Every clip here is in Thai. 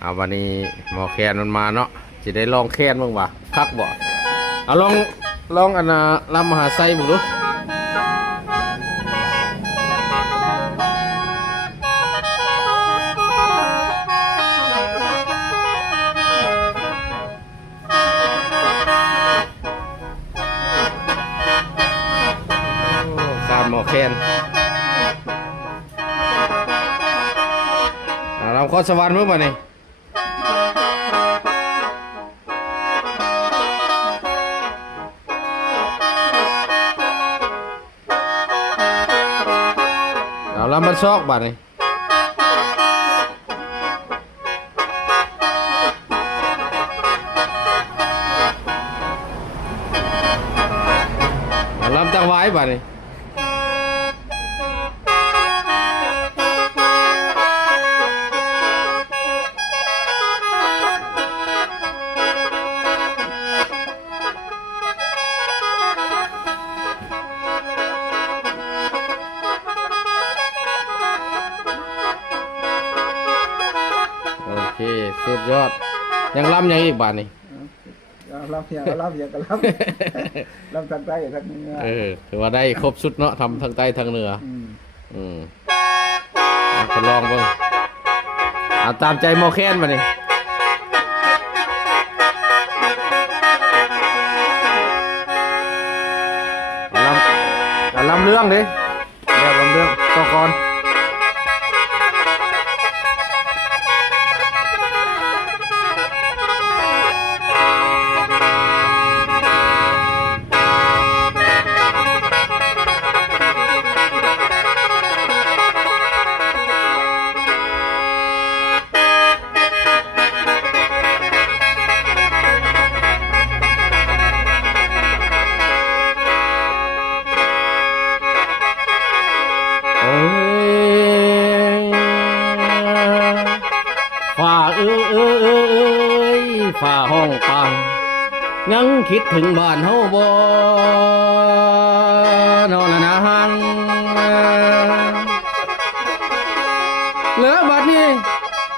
เอาวันนี้หมอแคนมันมาเนาะจะได้ลองแคนบ้างวะคักบ่เอาลองอันน่ะลำมหาไซบุกดูการหมอแคนลำข้อสวรรค์เมื่อมานี่ลำมันซอกบาดนี่ลำตั้งไว้บาดนี่โอเคสุดยอดยังล้ำยังอีกบาทนี่รับอย่างรับอย่างก็รับรับทางใต้ทางเหนือถือว่าได้ครบสุดเนาะทำทางใต้ทางเหนือทดลองเบิ่งเอาตามใจหมอแคนมานี่ลำเรื่องดิแบบลำเรื่องต่อก่อนฝ่าฝ่าห้องปังยังคิดถึงบ้านเฮาบ่นอนนะฮังเหลือบัดนี้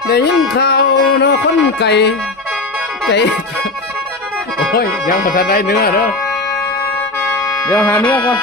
ได้ยินข่าวเนาะคนไก่โอ้ยยังบ่ทันได้เนื้อเด้อเดี๋ยวหาเนื้อก่อน